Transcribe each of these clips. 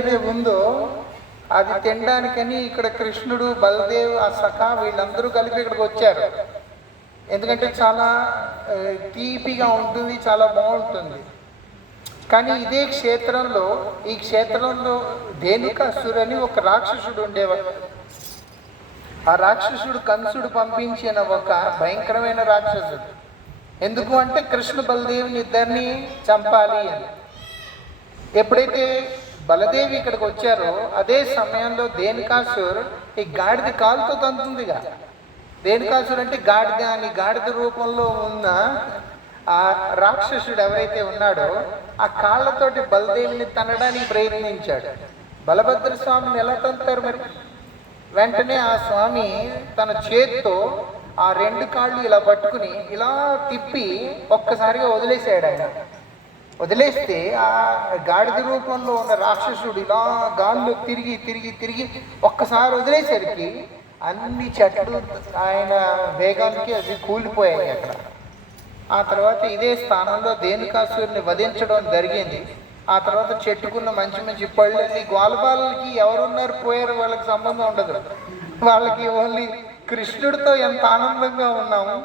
ఏదైతే ఉందో అది తినడానికని ఇక్కడ కృష్ణుడు, బలదేవ్, ఆ సఖా వీళ్ళందరూ కలిపి ఇక్కడికి వచ్చారు. ఎందుకంటే చాలా తీపిగా ఉంటుంది, చాలా బాగుంటుంది. కానీ ఇదే క్షేత్రంలో, ఈ క్షేత్రంలో ధేనుకాసురు అని ఒక రాక్షసుడు ఉండేవాడు. ఆ రాక్షసుడు కంసుడు పంపించిన ఒక భయంకరమైన రాక్షసుడు. ఎందుకు అంటే కృష్ణ బలదేవుని ఇద్దరిని చంపాలి అని. ఎప్పుడైతే బలదేవి ఇక్కడికి వచ్చారో అదే సమయంలో ధేనుకాసురు ఈ గాడిద కాలుతో తంతుందిగా. ధేనుకాసురు అంటే గాడిద అని, గాడిద రూపంలో ఉన్న ఆ రాక్షసుడు ఎవరైతే ఉన్నాడో ఆ కాళ్ళతోటి బలదేవిని తనడానికి ప్రయత్నించాడు. బలభద్ర స్వామిని ఎలా తంతారు మరి? వెంటనే ఆ స్వామి తన చేతితో ఆ రెండు కాళ్ళు ఇలా పట్టుకుని ఇలా తిప్పి ఒక్కసారిగా వదిలేసాడు. ఆయన వదిలేస్తే ఆ గాడిద రూపంలో ఉన్న రాక్షసుడు ఇలా గాల్లో తిరిగి తిరిగి తిరిగి ఒక్కసారి వదిలేసరికి అన్ని చెట్లు ఆయన వేగానికి అవి కూలిపోయాయి అక్కడ. ఆ తర్వాత ఇదే స్థానంలో ధేనుకాసురుని వధించడం జరిగింది. ఆ తర్వాత చెట్టుకున్న మంచి మంచి పళ్ళని గోలబాలకి ఎవరున్నారు పోయారు వాళ్ళకి సంబంధం ఉండదు. వాళ్ళకి ఓన్లీ కృష్ణుడితో ఎంత ఆనందంగా ఉన్నాము,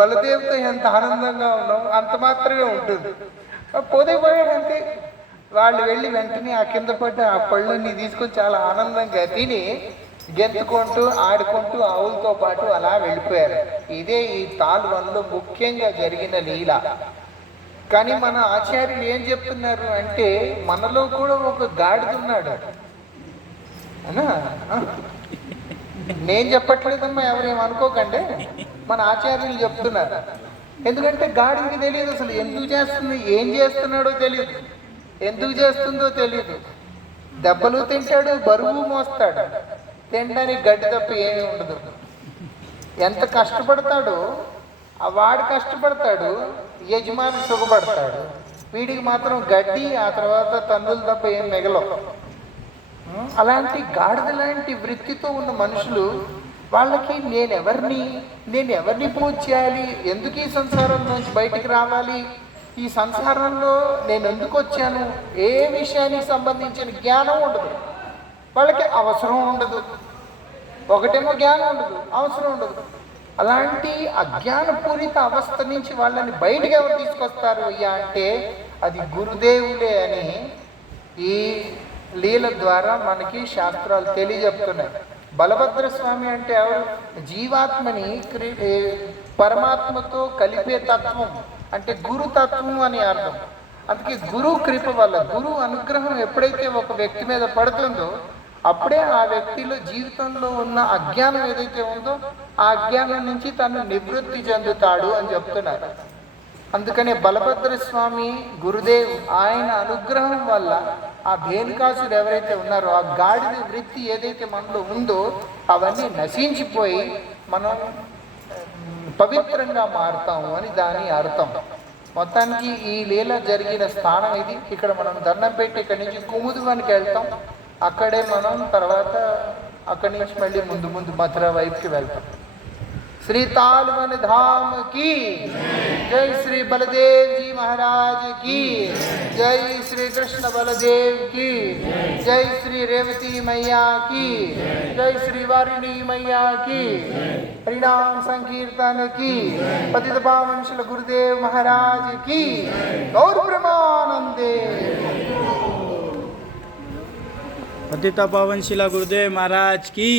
బలదేవ్తో ఎంత ఆనందంగా ఉన్నాము అంత మాత్రమే ఉంటుంది. పోయాడంటే వాళ్ళు వెళ్ళి వెంటనే ఆ కింద పడ్డ ఆ పళ్ళని తీసుకొని చాలా ఆనందంగా తిని గెంతుకుంటూ ఆడుకుంటూ ఆవులతో పాటు అలా వెళ్ళిపోయారు. ఇదే ఈ తాళ్వన్లో ముఖ్యంగా జరిగిన లీల. కానీ మన ఆచార్యులు ఏం చెప్తున్నారు అంటే మనలో కూడా ఒక గాడిద ఉన్నాడు అనా. నేను చెప్పట్లేదమ్మా, ఎవరేం అనుకోకండి, మన ఆచార్యులు చెప్తున్నారు. ఎందుకంటే గాడికి తెలియదు అసలు ఎందుకు చేస్తుంది, ఏం చేస్తున్నాడో తెలియదు, ఎందుకు చేస్తుందో తెలియదు. దెబ్బలు తింటాడు, బరువు మోస్తాడు, తినడానికి గడ్డి తప్ప ఏమీ ఉండదు. ఎంత కష్టపడతాడో వాడు కష్టపడతాడు, యజమాని సుఖపడతాడు. వీడికి మాత్రం గడ్డి, ఆ తర్వాత తన్నులు తప్ప ఏం మిగలవు. అలాంటి గాడిద లాంటి వృత్తితో ఉన్న మనుషులు వాళ్ళకి నేను ఎవరిని పూజ చేయాలి, ఎందుకు ఈ సంసారం నుంచి బయటికి రావాలి, ఈ సంసారంలో నేను ఎందుకు వచ్చాను, ఏ విషయానికి సంబంధించిన జ్ఞానం ఉండదు. వాళ్ళకి అవసరం ఉండదు. ఒకటేమో జ్ఞానం ఉండదు, అవసరం ఉండదు. అలాంటి అజ్ఞానపూరిత అవస్థ నుంచి వాళ్ళని బయటికి ఎవరు తీసుకొస్తారు అయ్యా అంటే అది గురుదేవులే అని ఈ లీల ద్వారా మనకి శాస్త్రాలు తెలియజెప్తున్నాయి. బలభద్ర స్వామి అంటే ఎవరు? జీవాత్మని పరమాత్మతో కలిపే తత్వం, అంటే గురుతత్వం అని అర్థం. అందుకే గురు కృప వల్ల, గురు అనుగ్రహం ఎప్పుడైతే ఒక వ్యక్తి మీద పడుతుందో అప్పుడే ఆ వ్యక్తిలో జీవితంలో ఉన్న అజ్ఞానం ఏదైతే ఉందో ఆ అజ్ఞానం నుంచి తను నివృత్తి చెందుతాడు అని చెప్తున్నారు. అందుకనే బలభద్ర స్వామి గురుదేవ్ ఆయన అనుగ్రహం వల్ల ఆ ధేనుకాసుడు ఎవరైతే ఉన్నారో ఆ గాడిద వృత్తి ఏదైతే మనలో ఉందో అవన్నీ నశించిపోయి మనం పవిత్రంగా మారుతాము అని దాని అర్థం. మొత్తానికి ఈ లీల జరిగిన స్థానం ఇది. ఇక్కడ మనం దండం పెట్టి ఇక్కడి నుంచి కుముదువానికి వెళ్తాం. అక్కడే మనం తర్వాత అక్కడి నుంచి మళ్ళీ ముందు ముందు మథుర వైపుకి వెళ్తాం. श्री तालवन धाम की जय, श्री बलदेव जी महाराज की जय, श्री कृष्ण बलदेव की जय, श्री रेवती मैया की जय, श्री वारिणी मैया की हरिनाम संकीर्तन की, पतित पावन श्री गुरुदेव महाराज की गौर ब्रह्मानंदे। पतित पावन श्री गुरुदेव महाराज की